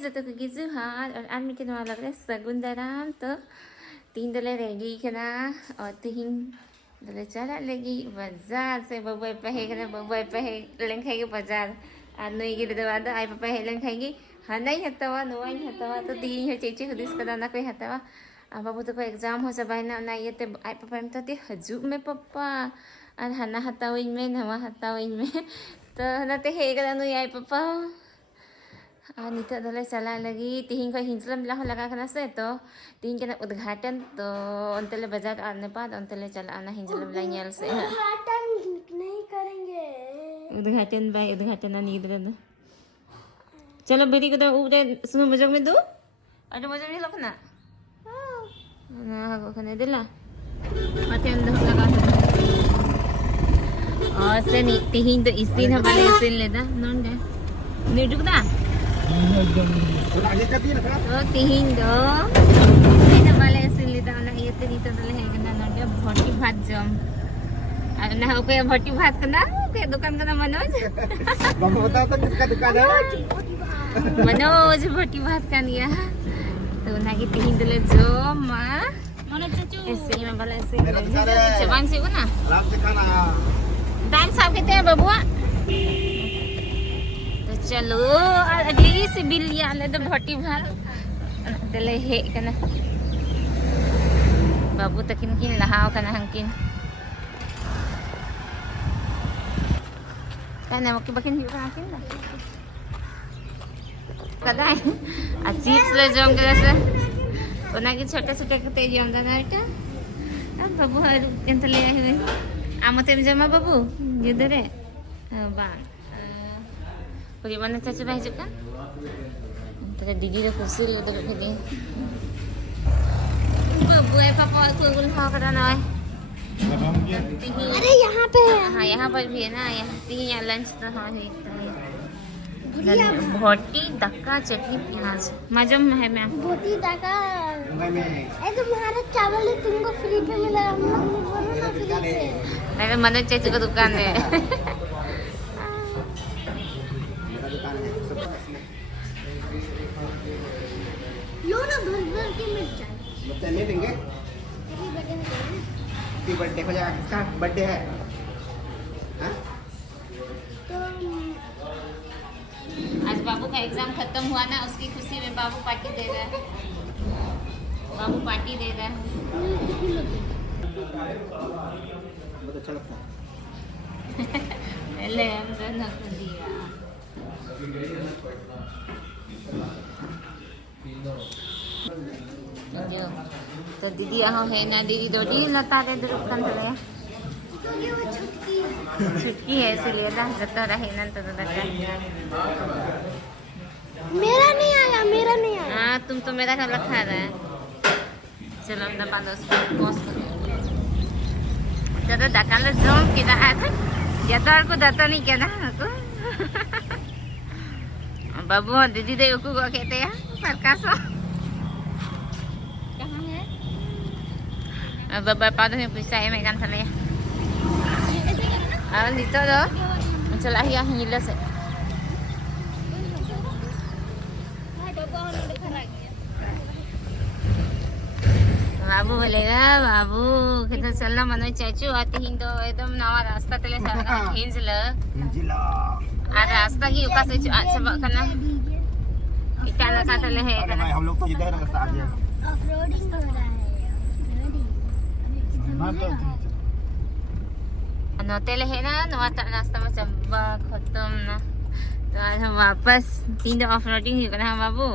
जतो को जुहार और आज मिके नवा लग रहा सगुन दाराम तो तीन दले रेडी कना और तीन दले चला लगी बाजार से बबुआ पहे कना बबुआ पहे लें खाएगी बाजार आज नई के लिए बाद आई पापा हेलें खाएगी हाँ नहीं हतवा नोवाई हतवा तो तीन है चेचे खुदिस कदा ना कोई हतवा अब बाबू तो कोई एग्जाम हो सब ना ये ते आई पापा में तो हजूब में पापा और हना हताविन में नवा हताविन में तो ना ते हे कदा नो आई पापा और नित दले चला लगी तीन को हिंसलम ला लगा करना से तो तीन के उद्घाटन तो अंतले बाजार आने बाद अंतले चला आना हिंसलम ला न्याल से उद्घाटन नहीं करेंगे उद्घाटन भाई उद्घाटन नहीं इधर चलो बेटी को तो ऊपर सुनो मजाक में दो अरे मजाक में लखना ना खाने दिला माथे अंदर लगा और से नी तीन तो इसी ना वाले इसी लेदा नॉन दे नीडुक ना तो तीन दो इसी ना वाले इसी लेदा ना ये तो नी तो दले है ना नॉन दे भट्टी भात जम अब ना हो कोई भट्टी भात करना कोई दुकान का नाम मनोज बाबू बता तो किसका दुकान है मनोज भट्टी भात का निया तो ना की तीन दले जो मां मनोज चाचू ऐसे में वाला ऐसे चबान से ना आराम से खाना दाम साफ कहते हैं बबुआ तो चलो अजली से बिल लिया ले तो भट्टी भात दले हे कना बाबू तकिन किन लहाव कना हंकिन कना मक्की बकिन हिरा किन कदा चिप्स ले जम के से ओना के छोटे छोटे कते जम दाना एटा अब बाबू हर केंत ले आही आमते जमा बाबू युद्धरे बांग परिवार चाची भाई जो kan तेरे दीदी रे कुर्सी ले तो बैठे दी बाबू है पापा को गुल खा कर ना अरे यहाँ पे हाँ यहाँ पर भी है ना यहाँ तीन लंच तो हाँ भोटी दक्का चटनी प्याज मजम है मैम भोटी दाका ऐसे तुम्हारा चावल है तुमको फ्री पे मिला हम लोग बोलो ना फ्री से मेरे मनोज चाची का दुकान है लो ना भर भर के मिर्चा बच्चे नहीं देंगे की बर्थडे हो जाएगा किसका बर्थडे है हाँ? तो आज बाबू का एग्जाम खत्म हुआ ना उसकी खुशी में बाबू पार्टी दे रहा है बाबू पार्टी दे रहा है बहुत अच्छा लगता है ले हम दोनों को दिया जो तो दीदी यहाँ है ना दीदी दो लता के दुकान चले तो ये वो छुट्टी है इसलिए जता रहे ना तो मेरा नहीं आया हाँ तुम तो मेरा घर रखा रहा है चलो हम दबा दो उसको पोस्ट करो जब दकान ले जोम किधर आया था जतार को दता नहीं क्या ना को बाबू और दीदी दे को कहते हैं सरकास कहाँ है बाबा पादो में पैसा है मैं कान चले dito do चला हिया हिला से बाबू बोलेगा बाबू किधर चलना मनोज चाचू आती हिंदो एकदम नवा रास्ता तले चलना हिंजला आ रास्ता की उका से सब करना इटाला का तले है भाई हम लोग तो इधर रास्ता आ गया ऑफरोडिंग हो रहा है नोतेले है ना नवा रास्ता में सब खत्म ना तो आज हम वापस तीन ऑफ रोडिंग ही करना बाबू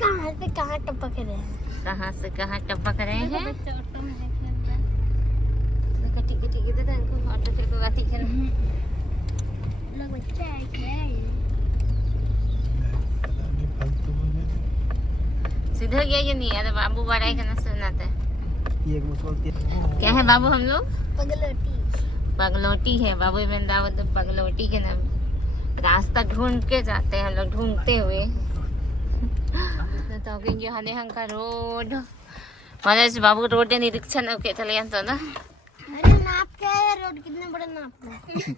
कहाँ से कहाँ टपक रहे हैं कहाँ से कहाँ टपक रहे हैं कटी कटी के दे इनको ऑटो से को गाती खेल लोग बच्चे आए क्या सीधा गया ये नहीं है बाबू बड़ा करना सुनाता है ये बोलती है क्या है बाबू हम लोग पगलोटी पगलोटी है बाबू में दावत तो पगलोटी के नाम रास्ता ढूंढ के जाते हैं लोग ढूंढते हुए तो कि हने हंका रोड महाराज बाबू रोड निरीक्षण ओके चले तो ना अरे नाप के रोड कितने बड़े नाप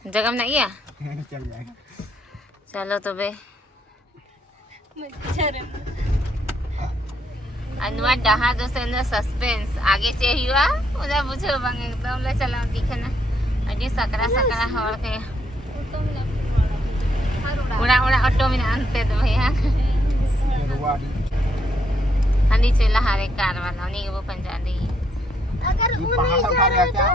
जगह में नहीं गया चल जाएगा चलो तो बे अनुआ डहा दोसे न सस्पेंस आगे चे हुआ उदा बुझो बंग एकदम ले चला दिखना अजे सकरा सकरा हवर के उड़ा उड़ा ऑटो में अंते तो भैया हनी चला हारे कार वाला नहीं वो पंजाबी अगर वो नहीं जा रहा है तो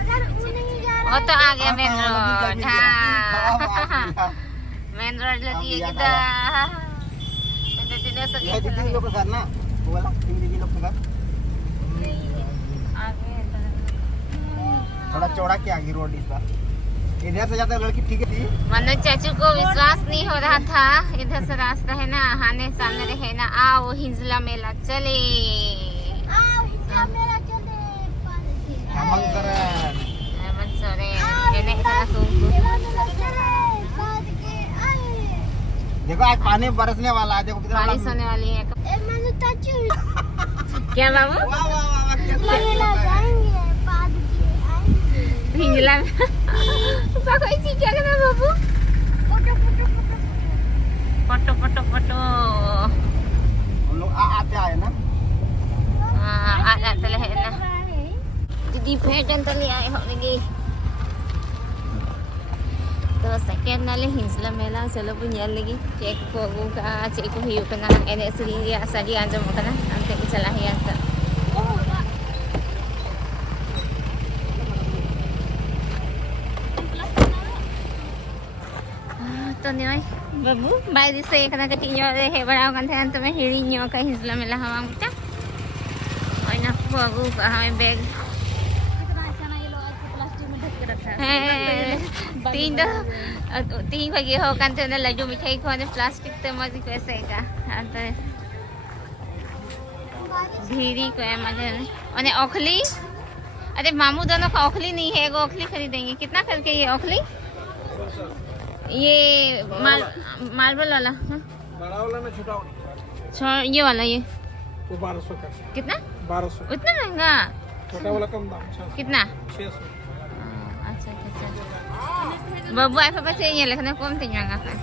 अगर वो नहीं जा रहा वो तो आ गया मेन रोड हाँ मेन रोड लगी है किधर tidak ये दीदी लोग के घर ना वो वाला दीदी लोग के घर आगे थोड़ा चौड़ा क्या आगे रोड इस बार इधर से जाता लड़की ठीक है थी मनोज चाचू को विश्वास नहीं हो रहा था इधर से रास्ता है ना आने सामने रहे ना आओ हिंजला मेला चले आओ हिंजला मेला चले हेमंत सरेन Hemant Soren ini kita tunggu हिंजला मेला चले बाद के आए देखो आज पानी बरसने वाला है देखो कितना बारिश होने वाली है ए मनोज चाचू क्या बाबू वाह वाह वाह मेला जाएंगे बाद के आएंगे हिंजला ऊपर कोई चीज क्या करना बाबू photo photo photo photo photo photo हम लोग आते आए ना ada telah na jadi phedan tali ay ho lagi to second nale hinsla mela chalo punya lagi check ko ka check ko hiu kana ene sri ya sari anjam kana ante ki chala hiya ta to ni ay babu bai di se kana ka tinyo de he barao kan than to me hiri nyo ka hinsla mela hawang ta ay naku babu ka hai bag तीन खगे हो कांते न लड्डू मिठाई खाने plastic ते मजी कैसे का अंत भीरी को है मजे और ओखली अरे मामू दोनों का ओखली नहीं है एगो ओखली खरीदेंगे कितना करके ये ओखली ये मार्बल वाला बड़ा वाला ना छोटा वाला ये वाला ये वो 1200 का कितना 1200 उतना महंगा छोटा वाला कम दाम 600 कितना 600 अच्छा अच्छा babu apa pasti yang lekna kom tinggal ngakan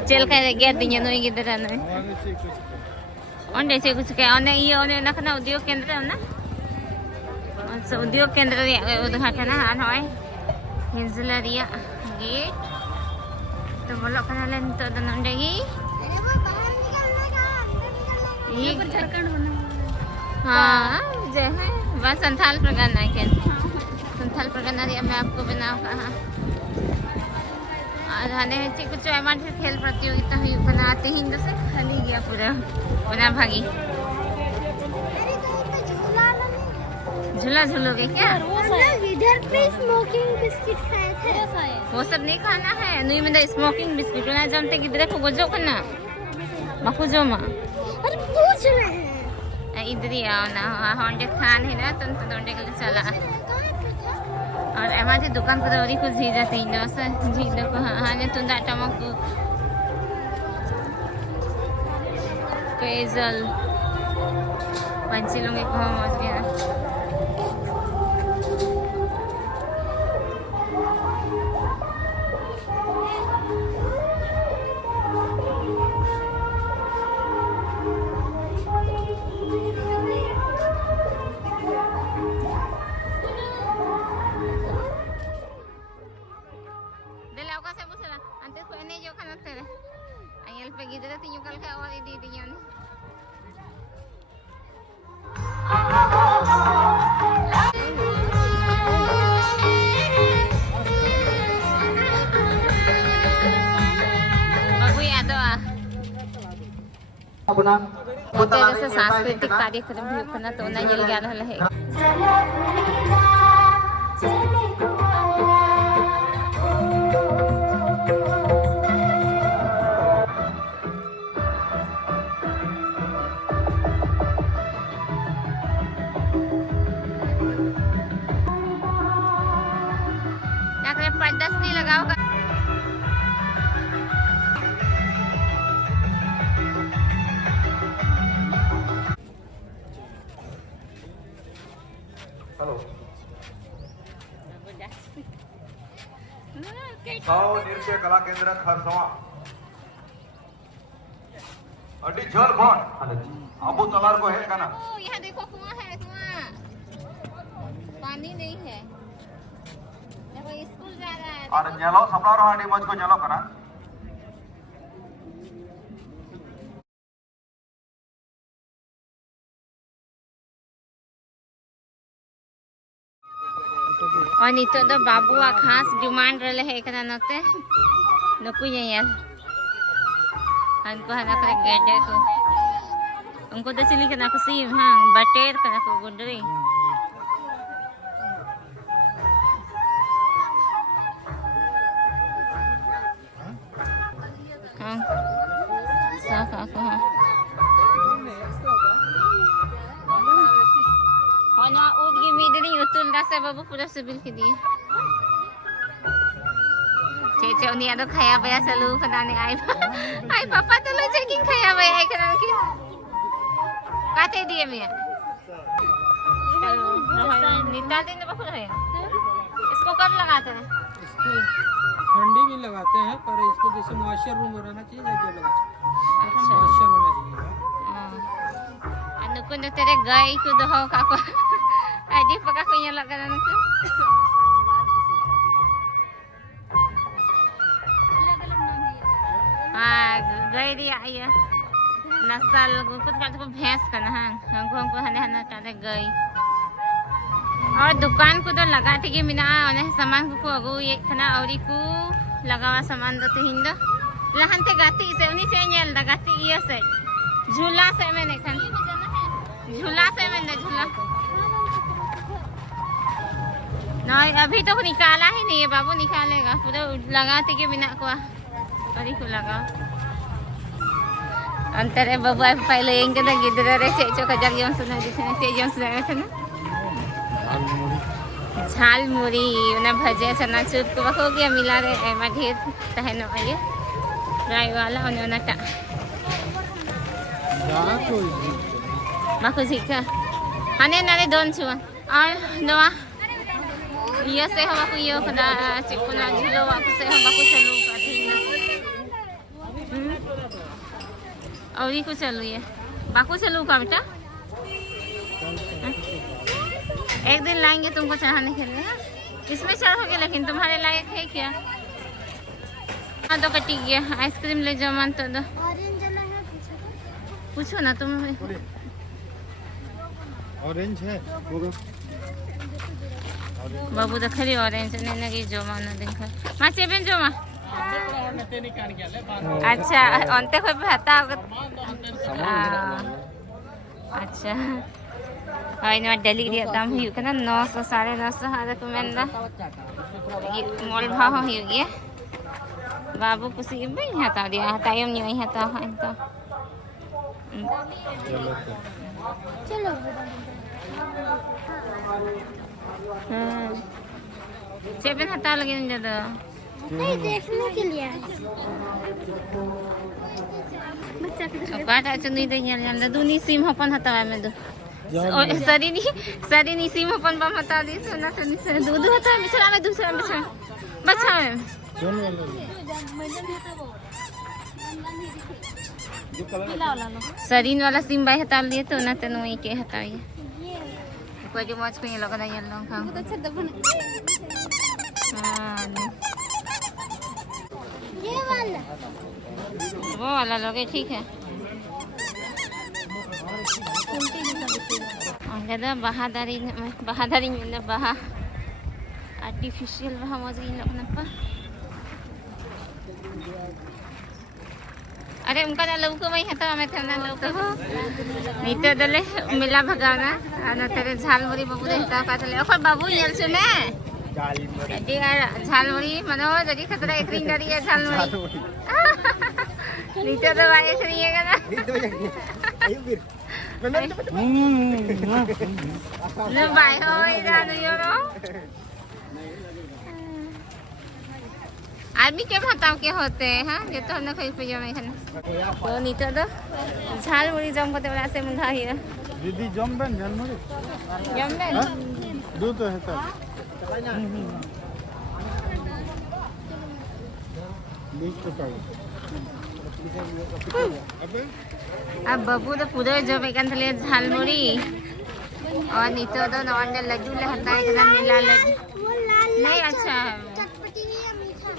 चल का गया दिन नो इधर ना onde से कुछ के ओने ये ओने नखना उद्योग केंद्र है ना अच्छा उद्योग केंद्र रे उद्घाटन है होय हिंजला रिया गेट तो बोलो कना लेन तो नंडेगी अरे वो बाहर निकलने का अंदर निकलने ये का झारखंड बना हाँ जो है बस संथाल प्रगना के संथाल प्रगना रिया मैं आपको बनाऊँ कहा और हने कुछ एमाउंट खेल प्रतियोगिता हुई बनाते ही इंदर से खाली गया पूरा बना भागी अरे कहीं पे झूला नहीं झूला झूलोगे क्या इधर पे स्मोकिंग बिस्किट खाए थे वो सब नहीं खाना है नहीं में स्मोकिंग बिस्किट ना जमते किधर को गोजो करना बापू जो माँ अरे पूछ रहे हैं इधर ही आओ ना होंडे खान है ना तुम तो होंडे के लिए चला और हमारी दुकान पर और कुछ झी जाते हैं ना सर झी देखो हाँ ने तुंदा टमक पेजल पंची लोग एक हम मौज गया जैसे सांस्कृतिक कार्यक्रम भी होना तो ना ये ज्ञान है पर्दा नहीं लगाओ हेलो Okay. साव नृत्य कला केंद्र खरसवा अड्डी जल बन अबू तलार को है का ना ओ यहाँ देखो कुआं है, कुआं पानी नहीं है। देखो स्कूल जा रहा है। और नेलो सपना रहा अड्डी मज को नेलो कना और नितो दो बाबुआ खास डिमांड रहे है एकरा नते नुकु येल हमको हना करे गेडे को उनको तो सिली कना को सीम हां बटेर कना को गुंडरी हां साफा को हां होना उदगी मिदनी उतुल दासे बाबू पूरा सिबिल के दिए चेचे उन्हीं आदो खाया बया सलू खदाने आई पापा तो लो चेकिंग खाया बया आई करन की काटे दिए मिया निता दिन बापू है इसको कब लगाते हैं इसको ठंडी में लगाते हैं पर इसको जैसे मॉइस्चर रूम रहना चाहिए जब लगा अच्छा मॉइस्चर होना चाहिए अनुकुन तेरे गाय को दो काको आदि पका को ये लगा ना को हाँ गाय दिया ये नस्ल कुछ बात को भैंस का ना हमको हने हने काटे गाय और दुकान को तो लगाते कि मिना उन्हें सामान को अगु ये खाना औरी को लगावा सामान दो तो हिंदो लहनते गाती से उन्हीं से नेल लगाती ये से झूला से मैंने खान झूला से मैंने झूला नहीं अभी तो निकाला ही नहीं है बाबू निकालेगा पूरा लगाते के बिना को अरे को लगा अंतरे बाबू पहले इनके तो गिद्दर रे चेचो कजर जम सुना दिखने से जम सुना था ना झाल मुड़ी ना भजे चना चूर को हो गया मिला रे एमा ढेर तहनो आये फ्राई वाला उन्हें ना टा बाकु सीखा हने नारे दोन छुआ और नवा ये से हम बाकु ये खदा चिकुना झुलो बाकु से हम बाकु चलू काठी और ये कुछ चलू ये बाकु चलू का बेटा एक दिन लाएंगे तुमको चढ़ाने के लिए इसमें चढ़ोगे लेकिन तुम्हारे लायक है क्या हाँ तो कटी गया आइसक्रीम ले जाओ मन तो दो ऑरेंज वाला है पूछो ना तुम ऑरेंज है बाबू तो खरी ऑरेंज नहीं लगी जो मानो दिन का माँ चेबन जो माँ अच्छा अंते कोई भाता अच्छा और इन डेली के दाम हुई ना 900 950 हज़ार को मैंने ये मॉल भाव हुई गया बाबू कुछ नहीं हता दिया हता यम नहीं हता है तो चलो चेबन हता लगे न जदा नहीं देखने के लिए आए बच्चा के काटा चुनी दे जल्द दूनी सिम अपन हता में दो सरी नी सिम अपन बम हता दी सोना सनी से दूध हता मिश्रा में दूसरा मिश्रा बच्चा में सरीन वाला सिम बाई हता लिए तो ना तनो ही के हता ये कोई जो मौज को ये लगा ये लोग हां बहुत अच्छा दबन हां ये वाला वो वाला लगे ठीक है ada bahadari में बहा आर्टिफिशियल बहा मौज इन लोग नपा अरे उनका ना लौको वही है तो हमें थे ना लौको नहीं तो दले मिला भगाना ना तेरे झालमुरी बाबू रहता का चले और बाबू यल सुने झालमुरी मनो जगी खतरा एक रिंग करी है झालमुरी नहीं तो भाई करिएगा ना न भाई हो इधर यो रो आदमी के बताओ के होते हैं हाँ ये तो हमने कोई पियो में खाना तो नहीं तो झालमुरी जम को तो बड़ा से मुंगा ही दीदी जम बन झालमुरी जम बन दूध तो है तब बीच तो पाओ अब बबू तो पूरा जब एक अंतले झालमुड़ी और नीचे तो नॉर्मल लड्डू लहता है एकदम मिला लड्डू वो लाल नहीं अच्छा है वो। चटपटी है या मीठा है?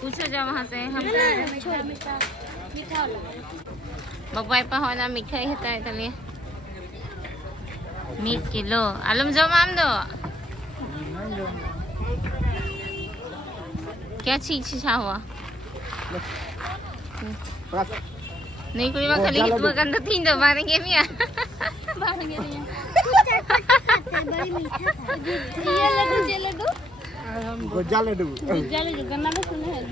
पूछो जब वहाँ से हम मीठा मीठा मीठा बबुआई पर होना मीठा ही होता है तले 1 kilo alum jom am do क्या चीज छा हुआ नहीं कोई बात खाली तू गंदा तीन दो मारेंगे मियां मारेंगे नहीं बड़ी मीठा था ये लड्डू गुज्जा लड्डू गुज्जा लड्डू गन्ना में सुने हैं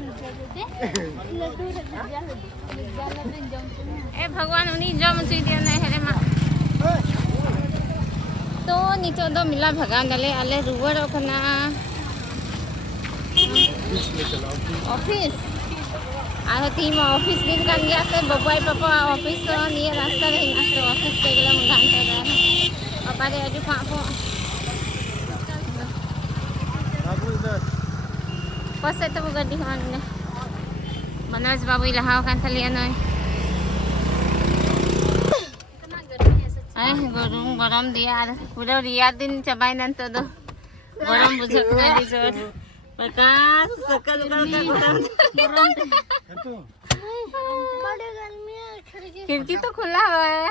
लड्डू गुज्जा लड्डू जम सुने ए भगवान उन्हीं जम सुई दिया नहीं है रे मां तो नीचे दो मिला भगा नले आले रुवर ओकना ऑफिस आरो टीम ऑफिस दिन kan गया से बबुआई पापा ऑफिस निये रास्ता रे नास्तो ऑफिस से गला मुंगान कर पापा रे अजू पापो बाबू इधर पसे तो गड्डी हान ने मनोज बाबू लहाव kan talian oi गरम दिया पूरा रिया दिन चबाई नंतो दो गरम बुझक ना दिसोर प्रकाश सकल का गरम बड़े गर्मी है खिड़की खिड़की तो खुला हुआ है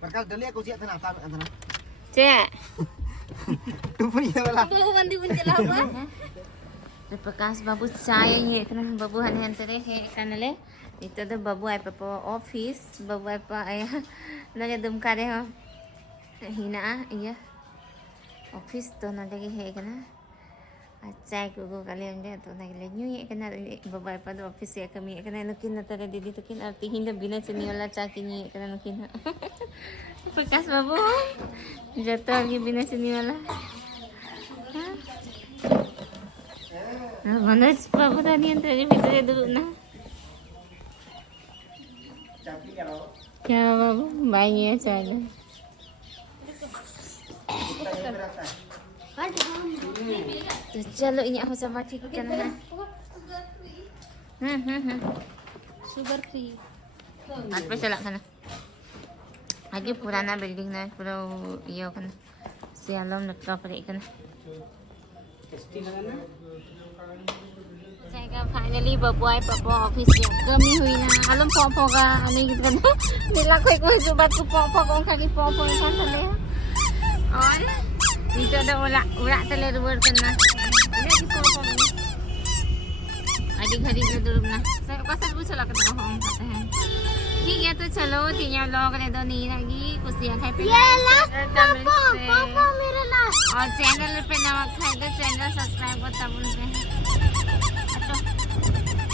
प्रकाश डलिया कुछ था ना चे टुपड़ी वाला वो बंदी बन चला हुआ तो प्रकाश बाबू चाय ये इतना बाबू हने अंतरे है कनले इतो तो बाबू आए पापा ऑफिस बाबू आए पा आया नगे दुम करे हो Hina iya office to nade ge he kana acai ko go kali ande to nage le nyu ye kana babai pa do office ya kami kana nukin na tare didi to kin arti hinda bina chini wala cha kini kana nukin Prakash babu jatuh lagi bina chini wala Manoj babu tadi yang tadi bicara dulu na क्या बाबू भाई है चलो तो चलो ini aku sama ठीक करना है sugar free आज पे चला खाना आगे पुराना बिल्डिंग ना पूरा ये खाना सियालम नटका पर एक ना जाएगा फाइनली बबुआई पापा ऑफिस से कमी हुई ना आलम पॉप होगा हमें कितना नीला कोई सुबह को पॉप होगा खाली पॉप होगा चले और itu ada ulat telur ruwer kena ini di pop ini adik-adik duduk ना saya pasal पूछ ला करता हूं कहते हैं ठीक है तो चलो तीनों लोग ने दो नी लगी कुछ खाए पे ये लास्ट पापा मेरा लास्ट और चैनल पे नवा खाए तो चैनल सब्सक्राइब करता बोलते हैं अच्छा